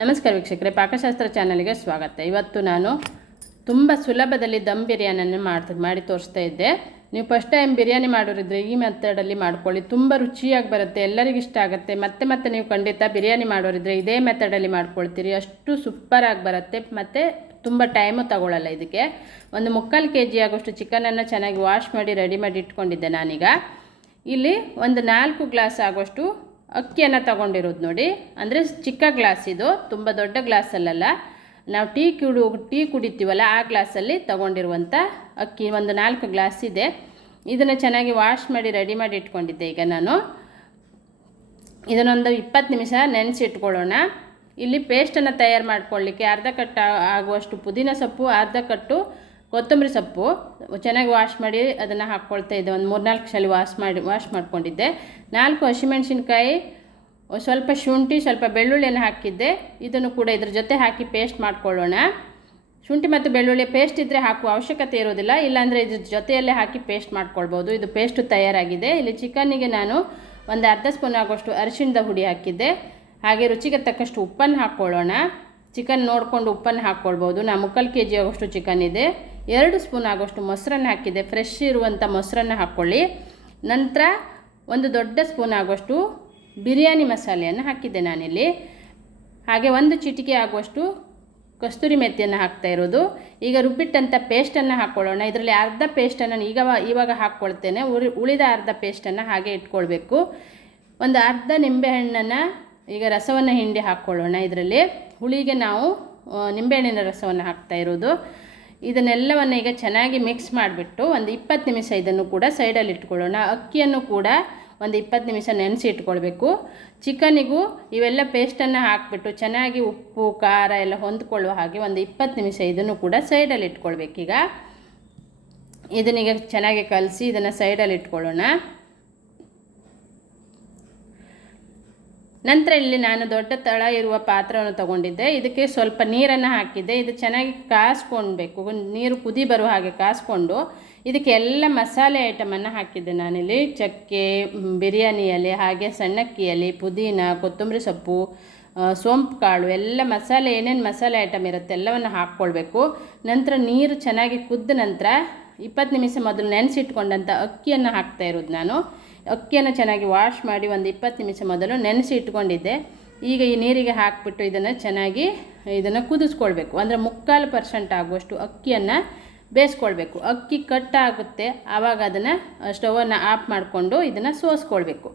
ನಮಸ್ಕಾರ ವೀಕ್ಷಕರೇ, ಪಾಕಶಾಸ್ತ್ರ ಚಾನಲ್ಗೆ ಸ್ವಾಗತ. ಇವತ್ತು ನಾನು ತುಂಬ ಸುಲಭದಲ್ಲಿ ದಮ್ ಬಿರಿಯಾನಿಯನ್ನು ಮಾಡಿ ತೋರಿಸ್ತಾ ಇದ್ದೆ. ನೀವು ಫಸ್ಟ್ ಟೈಮ್ ಬಿರಿಯಾನಿ ಮಾಡೋರಿದ್ರೆ ಈ ಮೆಥಡಲ್ಲಿ ಮಾಡ್ಕೊಳ್ಳಿ, ತುಂಬ ರುಚಿಯಾಗಿ ಬರುತ್ತೆ, ಎಲ್ಲರಿಗೂ ಇಷ್ಟ ಆಗುತ್ತೆ. ಮತ್ತೆ ಮತ್ತೆ ನೀವು ಖಂಡಿತ ಬಿರಿಯಾನಿ ಮಾಡೋರಿದ್ರೆ ಇದೇ ಮೆಥಡಲ್ಲಿ ಮಾಡ್ಕೊಳ್ತೀರಿ, ಅಷ್ಟು ಸೂಪರಾಗಿ ಬರುತ್ತೆ ಮತ್ತು ತುಂಬ ಟೈಮು ತಗೊಳ್ಳಲ್ಲ. ಇದಕ್ಕೆ ಒಂದು 3/4 kg ಆಗೋಷ್ಟು ಚಿಕನನ್ನು ಚೆನ್ನಾಗಿ ವಾಶ್ ಮಾಡಿ ರೆಡಿ ಮಾಡಿ ಇಟ್ಕೊಂಡಿದ್ದೆ. ನಾನೀಗ ಇಲ್ಲಿ ಒಂದು 4 ಗ್ಲಾಸ್ ಆಗೋಷ್ಟು ಅಕ್ಕಿಯನ್ನು ತಗೊಂಡಿರೋದು ನೋಡಿ. ಅಂದರೆ ಚಿಕ್ಕ ಗ್ಲಾಸ್ ಇದು, ತುಂಬ ದೊಡ್ಡ ಗ್ಲಾಸಲ್ಲ. ನಾವು ಟೀ ಕುಡಿತೀವಲ್ಲ ಆ ಗ್ಲಾಸಲ್ಲಿ ತಗೊಂಡಿರುವಂಥ ಅಕ್ಕಿ ಒಂದು 4 ಗ್ಲಾಸ್ ಇದೆ. ಇದನ್ನು ಚೆನ್ನಾಗಿ ವಾಶ್ ಮಾಡಿ ರೆಡಿ ಮಾಡಿ ಇಟ್ಕೊಂಡಿದ್ದೆ. ಈಗ ನಾನು ಇದನ್ನೊಂದು 20 ನಿಮಿಷ ನೆನೆಸಿಟ್ಕೊಳ್ಳೋಣ. ಇಲ್ಲಿ ಪೇಸ್ಟನ್ನು ತಯಾರು ಮಾಡ್ಕೊಳ್ಳಿಕ್ಕೆ ಅರ್ಧ ಕಟ್ಟು ಆಗುವಷ್ಟು ಪುದೀನ ಸೊಪ್ಪು, ಅರ್ಧ ಕಟ್ಟು ಕೊತ್ತಂಬರಿ ಸೊಪ್ಪು ಚೆನ್ನಾಗಿ ವಾಶ್ ಮಾಡಿ ಅದನ್ನು ಹಾಕ್ಕೊಳ್ತಾ ಇದ್ದೆ. ಒಂದು 3-4 ಸಲ ವಾಶ್ ಮಾಡ್ಕೊಂಡಿದ್ದೆ. 4 ಹಸಿಮೆಣಸಿನ್ಕಾಯಿ, ಸ್ವಲ್ಪ ಶುಂಠಿ, ಸ್ವಲ್ಪ ಬೆಳ್ಳುಳ್ಳಿಯನ್ನು ಹಾಕಿದ್ದೆ. ಇದನ್ನು ಕೂಡ ಇದ್ರ ಜೊತೆ ಹಾಕಿ ಪೇಸ್ಟ್ ಮಾಡ್ಕೊಳ್ಳೋಣ. ಶುಂಠಿ ಮತ್ತು ಬೆಳ್ಳುಳ್ಳಿ ಪೇಸ್ಟ್ ಇದ್ದರೆ ಹಾಕುವ ಅವಶ್ಯಕತೆ ಇರೋದಿಲ್ಲ, ಇಲ್ಲಾಂದರೆ ಇದ್ರ ಜೊತೆಯಲ್ಲೇ ಹಾಕಿ ಪೇಸ್ಟ್ ಮಾಡ್ಕೊಳ್ಬೋದು. ಇದು ಪೇಸ್ಟು ತಯಾರಾಗಿದೆ. ಇಲ್ಲಿ ಚಿಕನ್ನಿಗೆ ನಾನು ಒಂದು ಅರ್ಧ ಸ್ಪೂನ್ ಆಗೋಷ್ಟು ಅರಿಶಿಣದ ಹುಡಿ ಹಾಕಿದ್ದೆ. ಹಾಗೆ ರುಚಿಗೆ ತಕ್ಕಷ್ಟು ಉಪ್ಪನ್ನು ಹಾಕ್ಕೊಳ್ಳೋಣ. ಚಿಕನ್ ನೋಡಿಕೊಂಡು ಉಪ್ಪನ್ನು ಹಾಕ್ಕೊಳ್ಬೋದು. ನಾನು 3/4 kg ಆಗೋಷ್ಟು ಚಿಕನ್ ಇದೆ. 2 ಸ್ಪೂನ್ ಆಗೋಷ್ಟು ಮೊಸರನ್ನು ಹಾಕಿದ್ದೆ. ಫ್ರೆಶ್ ಇರುವಂಥ ಮೊಸರನ್ನು ಹಾಕ್ಕೊಳ್ಳಿ. ನಂತರ ಒಂದು ದೊಡ್ಡ ಸ್ಪೂನ್ ಆಗೋಷ್ಟು ಬಿರಿಯಾನಿ ಮಸಾಲೆಯನ್ನು ಹಾಕಿದ್ದೆ ನಾನಿಲ್ಲಿ. ಹಾಗೆ 1 ಚಿಟಿಕೆ ಆಗುವಷ್ಟು ಕಸ್ತೂರಿ ಮೆಥಿಯನ್ನು ಹಾಕ್ತಾ ಇರೋದು. ಈಗ ರುಬ್ಬಿಟ್ಟಂಥ ಪೇಸ್ಟನ್ನು ಹಾಕ್ಕೊಳ್ಳೋಣ. ಇದರಲ್ಲಿ ಅರ್ಧ ಪೇಸ್ಟನ್ನು ಇವಾಗ ಹಾಕ್ಕೊಳ್ತೇನೆ. ಉಳಿದ ಅರ್ಧ ಪೇಸ್ಟನ್ನು ಹಾಗೆ ಇಟ್ಕೊಳ್ಬೇಕು. ಒಂದು ಅರ್ಧ ನಿಂಬೆಹಣ್ಣನ್ನು ಈಗ ರಸವನ್ನು ಹಿಂಡಿ ಹಾಕ್ಕೊಳ್ಳೋಣ. ಇದರಲ್ಲಿ ಹುಳಿಗೆ ನಾವು ನಿಂಬೆಹಣ್ಣಿನ ರಸವನ್ನು ಹಾಕ್ತಾ ಇರೋದು. ಇದನ್ನೆಲ್ಲವನ್ನು ಈಗ ಚೆನ್ನಾಗಿ ಮಿಕ್ಸ್ ಮಾಡಿಬಿಟ್ಟು ಒಂದು 20 ನಿಮಿಷ ಇದನ್ನು ಕೂಡ ಸೈಡಲ್ಲಿ ಇಟ್ಕೊಳ್ಳೋಣ. ಅಕ್ಕಿಯನ್ನು ಕೂಡ ಒಂದು 20 ನಿಮಿಷ ನೆನೆಸಿ ಇಟ್ಕೊಳ್ಬೇಕು. ಚಿಕನಿಗೂ ಇವೆಲ್ಲ ಪೇಸ್ಟನ್ನು ಹಾಕಿಬಿಟ್ಟು ಚೆನ್ನಾಗಿ ಉಪ್ಪು ಖಾರ ಎಲ್ಲ ಹೊಂದ್ಕೊಳ್ಳುವ ಹಾಗೆ ಒಂದು 20 ನಿಮಿಷ ಇದನ್ನು ಕೂಡ ಸೈಡಲ್ಲಿ ಇಟ್ಕೊಳ್ಬೇಕೀಗ. ಇದನ್ನೀಗ ಚೆನ್ನಾಗಿ ಕಲಸಿ ಇದನ್ನು ಸೈಡಲ್ಲಿ ಇಟ್ಕೊಳ್ಳೋಣ. ನಂತರ ಇಲ್ಲಿ ನಾನು ದೊಡ್ಡ ತಳ ಇರುವ ಪಾತ್ರವನ್ನು ತಗೊಂಡಿದ್ದೆ. ಇದಕ್ಕೆ ಸ್ವಲ್ಪ ನೀರನ್ನು ಹಾಕಿದ್ದೆ. ಇದು ಚೆನ್ನಾಗಿ ಕಾಸ್ಕೊಳ್ಬೇಕು, ನೀರು ಕುದಿ ಬರುವ ಹಾಗೆ ಕಾಸ್ಕೊಂಡು ಇದಕ್ಕೆ ಎಲ್ಲ ಮಸಾಲೆ ಐಟಮನ್ನು ಹಾಕಿದ್ದೆ ನಾನಿಲ್ಲಿ. ಚಕ್ಕೆ, ಬಿರಿಯಾನಿ ಎಲೆ, ಹಾಗೆ ಸಣ್ಣಕ್ಕಿ ಎಲೆ, ಪುದೀನ, ಕೊತ್ತಂಬರಿ ಸೊಪ್ಪು, ಸೋಂಪು ಕಾಳು, ಎಲ್ಲ ಮಸಾಲೆ ಏನೇನು ಮಸಾಲೆ ಐಟಮ್ ಇರುತ್ತೆ ಎಲ್ಲವನ್ನು ಹಾಕ್ಕೊಳ್ಬೇಕು. ನಂತರ ನೀರು ಚೆನ್ನಾಗಿ ಕುದ್ದ ನಂತರ 20 ನಿಮಿಷ ಮೊದಲು ನೆನೆಸಿಟ್ಕೊಂಡಂಥ ಅಕ್ಕಿಯನ್ನು ಹಾಕ್ತಾ ಇರೋದು ನಾನು. ಅಕ್ಕಿಯನ್ನು ಚೆನ್ನಾಗಿ ವಾಶ್ ಮಾಡಿ ಒಂದು 20 ನಿಮಿಷ ಮೊದಲು ನೆನೆಸಿ ಇಟ್ಕೊಂಡಿದ್ದೆ. ಈಗ ಈ ನೀರಿಗೆ ಹಾಕಿಬಿಟ್ಟು ಇದನ್ನು ಕುದಿಸ್ಕೊಳ್ಬೇಕು. ಅಂದರೆ 3/4% ಆಗುವಷ್ಟು ಅಕ್ಕಿಯನ್ನು ಬೇಯಿಸ್ಕೊಳ್ಬೇಕು. ಅಕ್ಕಿ ಕಟ್ಟಾಗುತ್ತೆ, ಆವಾಗ ಅದನ್ನು ಸ್ಟವನ್ನು ಆಫ್ ಮಾಡಿಕೊಂಡು ಇದನ್ನು ಸೋಸ್ಕೊಳ್ಬೇಕು.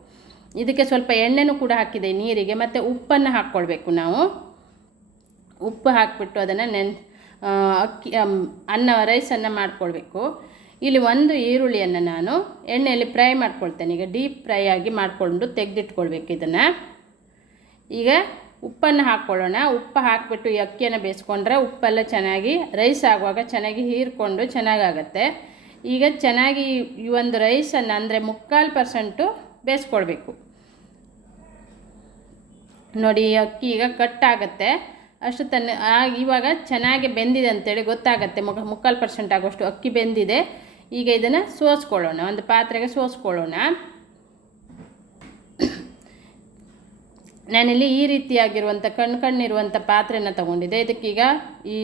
ಇದಕ್ಕೆ ಸ್ವಲ್ಪ ಎಣ್ಣೆನೂ ಕೂಡ ಹಾಕಿದೆ ನೀರಿಗೆ. ಮತ್ತು ಉಪ್ಪನ್ನು ಹಾಕ್ಕೊಳ್ಬೇಕು ನಾವು. ಉಪ್ಪು ಹಾಕಿಬಿಟ್ಟು ಅದನ್ನು ರೈಸನ್ನು ಮಾಡ್ಕೊಳ್ಬೇಕು. ಇಲ್ಲಿ 1 ಈರುಳ್ಳಿಯನ್ನು ನಾನು ಎಣ್ಣೆಯಲ್ಲಿ ಫ್ರೈ ಮಾಡ್ಕೊಳ್ತೇನೆ. ಈಗ ಡೀಪ್ ಫ್ರೈ ಆಗಿ ಮಾಡಿಕೊಂಡು ತೆಗೆದಿಟ್ಕೊಳ್ಬೇಕು ಇದನ್ನು. ಈಗ ಉಪ್ಪನ್ನು ಹಾಕ್ಕೊಳ್ಳೋಣ. ಉಪ್ಪು ಹಾಕಿಬಿಟ್ಟು ಈ ಅಕ್ಕಿಯನ್ನು ಬೇಯಿಸ್ಕೊಂಡ್ರೆ ಉಪ್ಪೆಲ್ಲ ಚೆನ್ನಾಗಿ ರೈಸ್ ಆಗುವಾಗ ಚೆನ್ನಾಗಿ ಹೀರ್ಕೊಂಡು ಚೆನ್ನಾಗಾಗತ್ತೆ. ಈಗ ಚೆನ್ನಾಗಿ ಈ ಒಂದು ರೈಸನ್ನು ಅಂದರೆ 3/4% ಬೇಯಿಸ್ಕೊಳ್ಬೇಕು. ನೋಡಿ, ಈ ಅಕ್ಕಿ ಈಗ ಕಟ್ಟಾಗತ್ತೆ. ಅಷ್ಟು ಇವಾಗ ಚೆನ್ನಾಗಿ ಬೆಂದಿದೆ ಅಂತೇಳಿ ಗೊತ್ತಾಗತ್ತೆ. 3/4% ಆಗೋಷ್ಟು ಅಕ್ಕಿ ಬೆಂದಿದೆ. ಈಗ ಇದನ್ನು ಸೋಸ್ಕೊಳ್ಳೋಣ, ಒಂದು ಪಾತ್ರೆಗೆ ಸೋಸ್ಕೊಳ್ಳೋಣ. ನಾನಿಲ್ಲಿ ಈ ರೀತಿಯಾಗಿರುವಂಥ ಕಣ್ಣಿರುವಂಥ ಪಾತ್ರೆಯನ್ನು ತಗೊಂಡಿದ್ದೆ. ಇದಕ್ಕೀಗ ಈ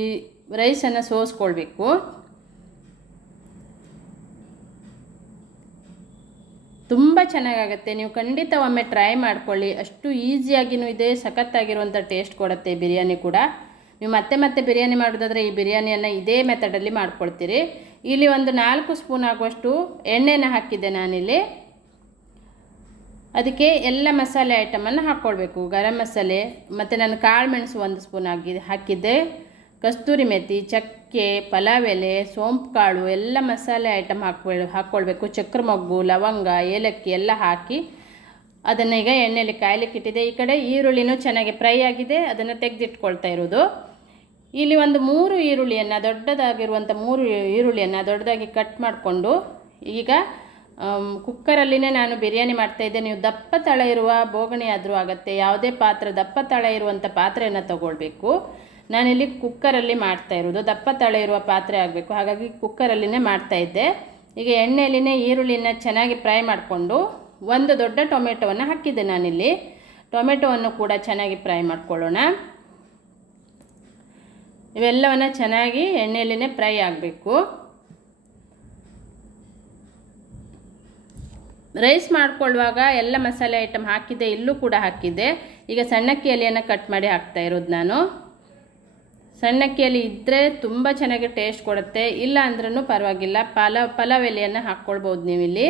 ರೈಸನ್ನು ಸೋಸ್ಕೊಳ್ಬೇಕು. ತುಂಬ ಚೆನ್ನಾಗಾಗುತ್ತೆ. ನೀವು ಖಂಡಿತ ಒಮ್ಮೆ ಟ್ರೈ ಮಾಡ್ಕೊಳ್ಳಿ. ಅಷ್ಟು ಈಸಿಯಾಗಿಯೂ ಇದೆ, ಸಖತ್ತಾಗಿರುವಂಥ ಟೇಸ್ಟ್ ಕೊಡುತ್ತೆ ಬಿರಿಯಾನಿ ಕೂಡ. ನೀವು ಮತ್ತೆ ಬಿರಿಯಾನಿ ಮಾಡೋದಾದರೆ ಈ ಬಿರಿಯಾನಿಯನ್ನು ಇದೇ ಮೆಥಡಲ್ಲಿ ಮಾಡ್ಕೊಳ್ತೀರಿ. ಇಲ್ಲಿ ಒಂದು 4 ಸ್ಪೂನ್ ಆಗುವಷ್ಟು ಎಣ್ಣೆನ ಹಾಕಿದ್ದೆ ನಾನಿಲ್ಲಿ. ಅದಕ್ಕೆ ಎಲ್ಲ ಮಸಾಲೆ ಐಟಮನ್ನು ಹಾಕ್ಕೊಳ್ಬೇಕು. ಗರಂ ಮಸಾಲೆ ಮತ್ತು ನಾನು ಕಾಳು ಮೆಣಸು 1 ಸ್ಪೂನ್ ಹಾಕಿದ್ದೆ. ಕಸ್ತೂರಿ ಮೆಥಿ, ಚಕ್ಕೆ, ಪಲಾವ್ ಎಲೆ, ಸೋಂಪು ಕಾಳು, ಎಲ್ಲ ಮಸಾಲೆ ಐಟಮ್ ಹಾಕ್ಕೊಳ್ಬೇಕು. ಚಕ್ರ ಮೊಗ್ಗು, ಲವಂಗ, ಏಲಕ್ಕಿ ಎಲ್ಲ ಹಾಕಿ ಅದನ್ನು ಈಗ ಎಣ್ಣೆಯಲ್ಲಿ ಕಾಯ್ಲಿಕ್ಕೆ ಇಟ್ಟಿದೆ. ಈ ಕಡೆ ಈರುಳ್ಳಿನೂ ಚೆನ್ನಾಗಿ ಫ್ರೈ ಆಗಿದೆ, ಅದನ್ನು ತೆಗೆದಿಟ್ಕೊಳ್ತಾ ಇರೋದು. ಇಲ್ಲಿ ಒಂದು 3 ಈರುಳ್ಳಿಯನ್ನು ದೊಡ್ಡದಾಗಿರುವಂಥ 3 ಈರುಳ್ಳಿಯನ್ನು ದೊಡ್ಡದಾಗಿ ಕಟ್ ಮಾಡಿಕೊಂಡು ಈಗ ಕುಕ್ಕರಲ್ಲಿನೇ ನಾನು ಬಿರಿಯಾನಿ ಮಾಡ್ತಾಯಿದ್ದೆ. ನೀವು ದಪ್ಪ ತಳ ಇರುವ ಬೋಗಣಿ ಆದರೂ ಆಗುತ್ತೆ, ಯಾವುದೇ ಪಾತ್ರೆ ದಪ್ಪ ತಳ ಇರುವಂಥ ಪಾತ್ರೆಯನ್ನು ತಗೊಳ್ಬೇಕು. ನಾನಿಲ್ಲಿ ಕುಕ್ಕರಲ್ಲಿ ಮಾಡ್ತಾಯಿರೋದು, ದಪ್ಪ ತಳ ಇರುವ ಪಾತ್ರೆ ಆಗಬೇಕು, ಹಾಗಾಗಿ ಕುಕ್ಕರಲ್ಲಿನೇ ಮಾಡ್ತಾಯಿದ್ದೆ. ಈಗ ಎಣ್ಣೆಯಲ್ಲಿನೇ ಈರುಳ್ಳಿನ ಚೆನ್ನಾಗಿ ಫ್ರೈ ಮಾಡಿಕೊಂಡು 1 ದೊಡ್ಡ ಟೊಮೆಟೊವನ್ನು ಹಾಕಿದ್ದೆ ನಾನಿಲ್ಲಿ. ಟೊಮೆಟೊವನ್ನು ಕೂಡ ಚೆನ್ನಾಗಿ ಫ್ರೈ ಮಾಡ್ಕೊಳ್ಳೋಣ. ಇವೆಲ್ಲವನ್ನು ಚೆನ್ನಾಗಿ ಎಣ್ಣೆಯಲ್ಲೇ ಫ್ರೈ ಆಗಬೇಕು. ರೈಸ್ ಮಾಡ್ಕೊಳ್ಳುವಾಗ ಎಲ್ಲ ಮಸಾಲೆ ಐಟಮ್ ಹಾಕಿದ್ದೆ, ಇಲ್ಲೂ ಕೂಡ ಹಾಕಿದ್ದೆ. ಈಗ ಸಣ್ಣಕ್ಕಿ ಎಲೆಯನ್ನು ಕಟ್ ಮಾಡಿ ಹಾಕ್ತಾ ಇರೋದು ನಾನು. ಸಣ್ಣಕ್ಕಿ ಎಲೆ ಇದ್ದರೆ ತುಂಬ ಚೆನ್ನಾಗಿ ಟೇಸ್ಟ್ ಕೊಡುತ್ತೆ, ಇಲ್ಲ ಅಂದ್ರೂ ಪರವಾಗಿಲ್ಲ. ಪಲಾವ್ ಎಲೆಯನ್ನು ಹಾಕ್ಕೊಳ್ಬೋದು ನೀವು ಇಲ್ಲಿ,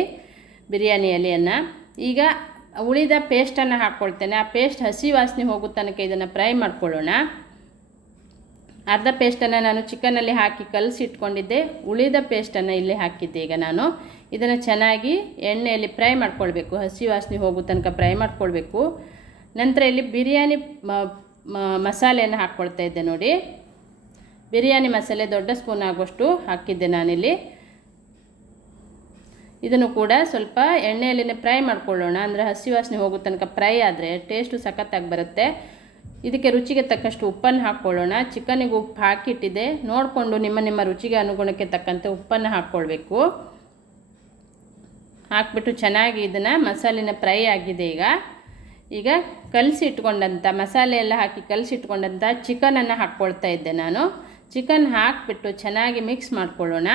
ಬಿರಿಯಾನಿ ಎಲೆಯನ್ನು. ಈಗ ಉಳಿದ ಪೇಸ್ಟನ್ನು ಹಾಕ್ಕೊಳ್ತೇನೆ. ಆ ಪೇಸ್ಟ್ ಹಸಿ ವಾಸನೆ ಹೋಗೋ ತನಕ ಇದನ್ನು ಫ್ರೈ ಮಾಡ್ಕೊಳ್ಳೋಣ. ಅರ್ಧ ಪೇಸ್ಟನ್ನು ನಾನು ಚಿಕನಲ್ಲಿ ಹಾಕಿ ಕಲಸಿಟ್ಕೊಂಡಿದ್ದೆ, ಉಳಿದ ಪೇಸ್ಟನ್ನು ಇಲ್ಲಿ ಹಾಕಿದ್ದೆ. ಈಗ ನಾನು ಇದನ್ನು ಚೆನ್ನಾಗಿ ಎಣ್ಣೆಯಲ್ಲಿ ಫ್ರೈ ಮಾಡ್ಕೊಳ್ಬೇಕು, ಹಸಿ ವಾಸನೆ ಹೋಗೋ ತನಕ ಫ್ರೈ ಮಾಡ್ಕೊಳ್ಬೇಕು. ನಂತರ ಇಲ್ಲಿ ಬಿರಿಯಾನಿ ಮಸಾಲೆಯನ್ನು ಹಾಕ್ಕೊಳ್ತಾ ಇದ್ದೆ ನೋಡಿ. ಬಿರಿಯಾನಿ ಮಸಾಲೆ ದೊಡ್ಡ ಸ್ಪೂನ್ ಆಗುವಷ್ಟು ಹಾಕಿದ್ದೆ ನಾನಿಲ್ಲಿ. ಇದನ್ನು ಕೂಡ ಸ್ವಲ್ಪ ಎಣ್ಣೆಯಲ್ಲೇ ಫ್ರೈ ಮಾಡ್ಕೊಳ್ಳೋಣ. ಅಂದರೆ ಹಸಿ ವಾಸನೆ ಹೋಗೋ ತನಕ ಫ್ರೈ ಆದರೆ ಟೇಸ್ಟು ಸಖತ್ತಾಗಿ ಬರುತ್ತೆ. ಇದಕ್ಕೆ ರುಚಿಗೆ ತಕ್ಕಷ್ಟು ಉಪ್ಪನ್ನು ಹಾಕ್ಕೊಳ್ಳೋಣ. ಚಿಕನಿಗೆ ಉಪ್ಪು ಹಾಕಿಟ್ಟಿದ್ದೆ, ನೋಡಿಕೊಂಡು ನಿಮ್ಮ ರುಚಿಗೆ ಅನುಗುಣಕ್ಕೆ ತಕ್ಕಂತೆ ಉಪ್ಪನ್ನು ಹಾಕ್ಕೊಳ್ಬೇಕು. ಹಾಕ್ಬಿಟ್ಟು ಚೆನ್ನಾಗಿ ಇದನ್ನು ಮಸಾಲೆನ ಫ್ರೈ ಆಗಿದೆ. ಈಗ ಕಲಸಿ ಇಟ್ಕೊಂಡಂಥ ಮಸಾಲೆ ಎಲ್ಲ ಹಾಕಿ ಕಲಸಿ ಇಟ್ಕೊಂಡಂಥ ಚಿಕನನ್ನು ಹಾಕ್ಕೊಳ್ತಾ ಇದ್ದೆ ನಾನು. ಚಿಕನ್ ಹಾಕಿಬಿಟ್ಟು ಚೆನ್ನಾಗಿ ಮಿಕ್ಸ್ ಮಾಡ್ಕೊಳ್ಳೋಣ.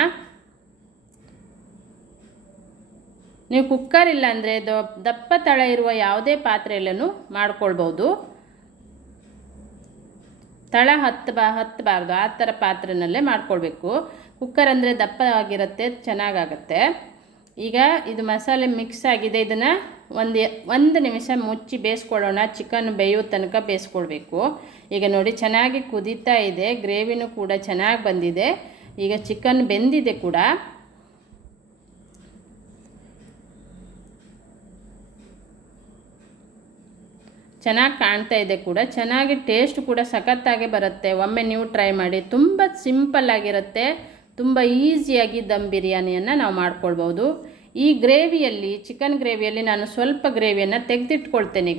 ನೀವು ಕುಕ್ಕರ್ ಇಲ್ಲ ಅಂದರೆ ದಪ್ಪ ತಳ ಇರುವ ಯಾವುದೇ ಪಾತ್ರೆಯಲ್ಲೂ ಮಾಡ್ಕೊಳ್ಬೋದು. ತಳ ಹತ್ತಬಾರ್ದು, ಆ ಥರ ಪಾತ್ರೆಯಲ್ಲೇ ಮಾಡ್ಕೊಳ್ಬೇಕು. ಕುಕ್ಕರ್ ಅಂದರೆ ದಪ್ಪ ಆಗಿರುತ್ತೆ, ಚೆನ್ನಾಗಾಗತ್ತೆ. ಈಗ ಇದು ಮಸಾಲೆ ಮಿಕ್ಸ್ ಆಗಿದೆ. ಇದನ್ನು ಒಂದು ನಿಮಿಷ ಮುಚ್ಚಿ ಬೇಯಿಸ್ಕೊಳ್ಳೋಣ. ಚಿಕನ್ ಬೇಯೋ ತನಕ ಬೇಯಿಸ್ಕೊಳ್ಬೇಕು. ಈಗ ನೋಡಿ ಚೆನ್ನಾಗಿ ಕುದೀತಾ ಇದೆ, ಗ್ರೇವಿನೂ ಕೂಡ ಚೆನ್ನಾಗಿ ಬಂದಿದೆ. ಈಗ ಚಿಕನ್ ಬೆಂದಿದೆ ಕೂಡ. ಚೆನ್ನಾಗಿ ಕಾಣ್ತಾ ಇದೆ ಕೂಡ, ಚೆನ್ನಾಗಿ ಟೇಸ್ಟ್ ಕೂಡ ಸಖತ್ತಾಗೆ ಬರುತ್ತೆ. ಒಮ್ಮೆ ನೀವು ಟ್ರೈ ಮಾಡಿ. ತುಂಬ ಸಿಂಪಲ್ಲಾಗಿರುತ್ತೆ, ತುಂಬ ಈಸಿಯಾಗಿ ದಮ್ ಬಿರಿಯಾನಿಯನ್ನು ನಾವು ಮಾಡ್ಕೊಳ್ಬೋದು. ಈ ಗ್ರೇವಿಯಲ್ಲಿ, ಚಿಕನ್ ಗ್ರೇವಿಯಲ್ಲಿ ನಾನು ಸ್ವಲ್ಪ ಗ್ರೇವಿಯನ್ನು ತೆಗೆದಿಟ್ಕೊಳ್ತೇನೆ.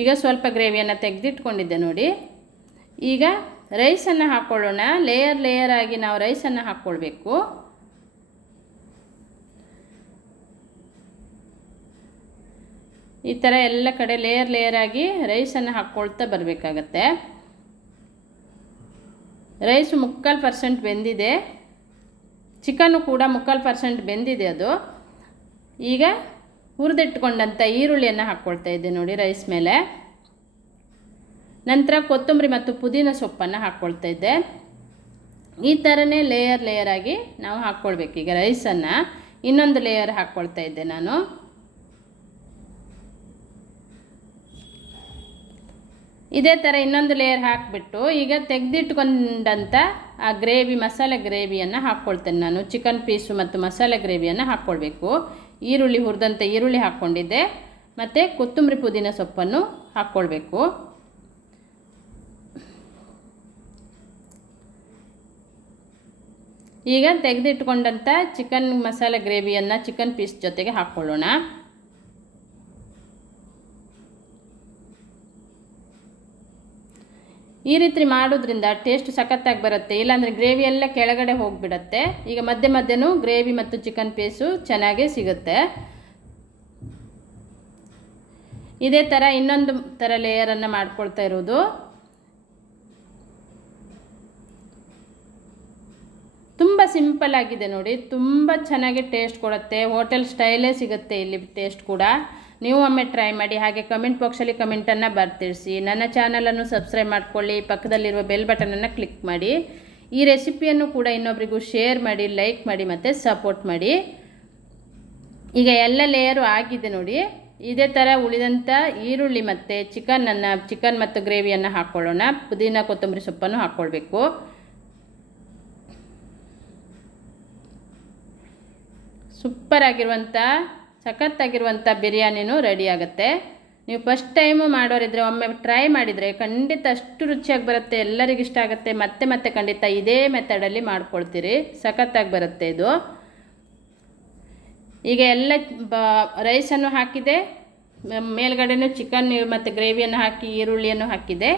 ಈಗ ಸ್ವಲ್ಪ ಗ್ರೇವಿಯನ್ನು ತೆಗೆದಿಟ್ಕೊಂಡಿದ್ದೆ ನೋಡಿ. ಈಗ ರೈಸನ್ನು ಹಾಕ್ಕೊಳ್ಳೋಣ. ಲೇಯರ್ ಆಗಿ ನಾವು ರೈಸನ್ನು ಹಾಕ್ಕೊಳ್ಬೇಕು. ಈ ಥರ ಎಲ್ಲ ಕಡೆ ಲೇಯರ್ ಆಗಿ ರೈಸನ್ನು ಹಾಕ್ಕೊಳ್ತಾ ಬರಬೇಕಾಗತ್ತೆ. ರೈಸು 3/4% ಬೆಂದಿದೆ, ಚಿಕನ್ನು ಕೂಡ 3/4% ಬೆಂದಿದೆ ಅದು. ಈಗ ಹುರಿದಿಟ್ಕೊಂಡಂಥ ಈರುಳ್ಳಿಯನ್ನು ಹಾಕ್ಕೊಳ್ತಾ ಇದ್ದೆ ನೋಡಿ ರೈಸ್ ಮೇಲೆ. ನಂತರ ಕೊತ್ತಂಬರಿ ಮತ್ತು ಪುದೀನ ಸೊಪ್ಪನ್ನು ಹಾಕ್ಕೊಳ್ತಾ ಇದ್ದೆ. ಈ ಥರನೇ ಲೇಯರ್ ಆಗಿ ನಾವು ಹಾಕ್ಕೊಳ್ಬೇಕು. ಈಗ ರೈಸನ್ನು ಇನ್ನೊಂದು ಲೇಯರ್ ಹಾಕ್ಕೊಳ್ತಾ ಇದ್ದೆ ನಾನು. ಇದೇ ಥರ ಇನ್ನೊಂದು ಲೇಯರ್ ಹಾಕಿಬಿಟ್ಟು ಈಗ ತೆಗೆದಿಟ್ಕೊಂಡಂಥ ಆ ಮಸಾಲೆ ಗ್ರೇವಿಯನ್ನು ಹಾಕ್ಕೊಳ್ತೇನೆ ನಾನು. ಚಿಕನ್ ಪೀಸು ಮತ್ತು ಮಸಾಲೆ ಗ್ರೇವಿಯನ್ನು ಹಾಕ್ಕೊಳ್ಬೇಕು. ಹುರಿದಂಥ ಈರುಳ್ಳಿ ಹಾಕ್ಕೊಂಡಿದ್ದೆ, ಮತ್ತು ಕೊತ್ತಂಬರಿ ಪುದೀನ ಸೊಪ್ಪನ್ನು ಹಾಕ್ಕೊಳ್ಬೇಕು. ಈಗ ತೆಗೆದಿಟ್ಕೊಂಡಂಥ ಚಿಕನ್ ಮಸಾಲೆ ಗ್ರೇವಿಯನ್ನು ಚಿಕನ್ ಪೀಸ್ ಜೊತೆಗೆ ಹಾಕ್ಕೊಳ್ಳೋಣ. ಈ ರೀತಿ ಮಾಡೋದ್ರಿಂದ ಟೇಸ್ಟ್ ಸಖತ್ತಾಗಿ ಬರುತ್ತೆ. ಇಲ್ಲಾಂದರೆ ಗ್ರೇವಿ ಎಲ್ಲ ಕೆಳಗಡೆ ಹೋಗಿಬಿಡತ್ತೆ. ಈಗ ಮಧ್ಯನೂ ಗ್ರೇವಿ ಮತ್ತು ಚಿಕನ್ ಪೀಸು ಚೆನ್ನಾಗೇ ಸಿಗುತ್ತೆ. ಇದೇ ಥರ ಇನ್ನೊಂದು ಥರ ಲೇಯರನ್ನು ಮಾಡ್ಕೊಳ್ತಾ ಇರೋದು. ತುಂಬ ಸಿಂಪಲ್ ಆಗಿದೆ ನೋಡಿ, ತುಂಬ ಚೆನ್ನಾಗಿ ಟೇಸ್ಟ್ ಕೊಡುತ್ತೆ. ಹೋಟೆಲ್ ಸ್ಟೈಲೇ ಸಿಗುತ್ತೆ ಇಲ್ಲಿ ಟೇಸ್ಟ್ ಕೂಡ. ನೀವು ಒಮ್ಮೆ ಟ್ರೈ ಮಾಡಿ. ಹಾಗೆ ಕಮೆಂಟ್ ಬಾಕ್ಸಲ್ಲಿ ಕಮೆಂಟನ್ನು ಬರ್ತಿಳಿಸಿ. ನನ್ನ ಚಾನಲನ್ನು ಸಬ್ಸ್ಕ್ರೈಬ್ ಮಾಡ್ಕೊಳ್ಳಿ, ಪಕ್ಕದಲ್ಲಿರುವ ಬೆಲ್ ಬಟನನ್ನು ಕ್ಲಿಕ್ ಮಾಡಿ. ಈ ರೆಸಿಪಿಯನ್ನು ಕೂಡ ಇನ್ನೊಬ್ಬರಿಗೂ ಶೇರ್ ಮಾಡಿ, ಲೈಕ್ ಮಾಡಿ ಮತ್ತು ಸಪೋರ್ಟ್ ಮಾಡಿ. ಈಗ ಎಲ್ಲ ಲೇಯರು ಆಗಿದೆ ನೋಡಿ. ಇದೇ ಥರ ಉಳಿದಂಥ ಈರುಳ್ಳಿ ಮತ್ತು ಚಿಕನ್ ಮತ್ತು ಗ್ರೇವಿಯನ್ನು ಹಾಕ್ಕೊಳ್ಳೋಣ. ಪುದೀನ ಕೊತ್ತಂಬರಿ ಸೊಪ್ಪನ್ನು ಹಾಕ್ಕೊಳ್ಬೇಕು. ಸೂಪರಾಗಿರುವಂಥ ಸಖತ್ತಾಗಿರುವಂಥ ಬಿರಿಯಾನಿನೂ ರೆಡಿ ಆಗುತ್ತೆ. ನೀವು ಫಸ್ಟ್ ಟೈಮು ಮಾಡೋರಿದ್ರೆ ಒಮ್ಮೆ ಟ್ರೈ ಮಾಡಿದರೆ ಖಂಡಿತ ಅಷ್ಟು ರುಚಿಯಾಗಿ ಬರುತ್ತೆ, ಎಲ್ಲರಿಗೂ ಇಷ್ಟ ಆಗುತ್ತೆ. ಮತ್ತೆ ಖಂಡಿತ ಇದೇ ಮೆಥಡಲ್ಲಿ ಮಾಡ್ಕೊಳ್ತೀರಿ, ಸಖತ್ತಾಗಿ ಬರುತ್ತೆ ಇದು. ಈಗ ಎಲ್ಲ ರೈಸನ್ನು ಹಾಕಿದೆ, ಮೇಲ್ಗಡೆನೂ ಚಿಕನ್ ಮತ್ತು ಗ್ರೇವಿಯನ್ನು ಹಾಕಿ ಈರುಳ್ಳಿಯನ್ನು ಹಾಕಿದೆ.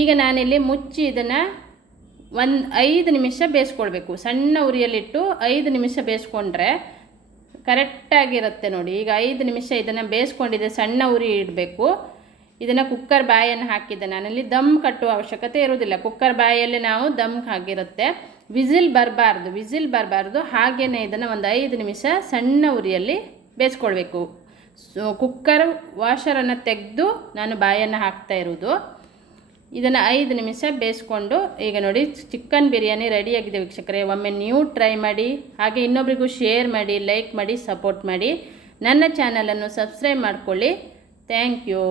ಈಗ ನಾನಿಲ್ಲಿ ಮುಚ್ಚಿ ಇದನ್ನು 5 ನಿಮಿಷ ಬೇಯಿಸ್ಕೊಳ್ಬೇಕು. ಸಣ್ಣ ಉರಿಯಲ್ಲಿಟ್ಟು 5 ನಿಮಿಷ ಬೇಯಿಸ್ಕೊಂಡ್ರೆ ಕರೆಕ್ಟಾಗಿರುತ್ತೆ ನೋಡಿ. ಈಗ 5 ನಿಮಿಷ ಇದನ್ನು ಬೇಯಿಸ್ಕೊಂಡಿದೆ, ಸಣ್ಣ ಉರಿ ಇಡಬೇಕು. ಇದನ್ನು ಕುಕ್ಕರ್ ಬಾಯನ್ನು ಹಾಕಿದ್ದೆ ನಾನಲ್ಲಿ. ದಮ್ ಕಟ್ಟುವ ಅವಶ್ಯಕತೆ ಇರುವುದಿಲ್ಲ, ಕುಕ್ಕರ್ ಬಾಯಲ್ಲಿ ನಾವು ದಮ್ ಆಗಿರುತ್ತೆ. ವಿಸಿಲ್ ಬರಬಾರ್ದು. ಹಾಗೆಯೇ ಇದನ್ನು ಒಂದು 5 ನಿಮಿಷ ಸಣ್ಣ ಉರಿಯಲ್ಲಿ ಬೇಯಿಸ್ಕೊಳ್ಬೇಕು. ಕುಕ್ಕರ್ ವಾಷರನ್ನು ತೆಗೆದು ನಾನು ಬಾಯನ್ನು ಹಾಕ್ತಾ ಇರೋದು. ಇದನ್ನು 5 ನಿಮಿಷ ಬೇಯಿಸ್ಕೊಂಡು ಈಗ ನೋಡಿ ಚಿಕನ್ ಬಿರಿಯಾನಿ ರೆಡಿಯಾಗಿದೆ ವೀಕ್ಷಕರೇ. ಒಮ್ಮೆ ನೀವು ಟ್ರೈ ಮಾಡಿ, ಹಾಗೆ ಇನ್ನೊಬ್ರಿಗೂ ಶೇರ್ ಮಾಡಿ, ಲೈಕ್ ಮಾಡಿ, ಸಪೋರ್ಟ್ ಮಾಡಿ. ನನ್ನ ಚಾನಲನ್ನು ಸಬ್ಸ್ಕ್ರೈಬ್ ಮಾಡಿಕೊಳ್ಳಿ. Thank you.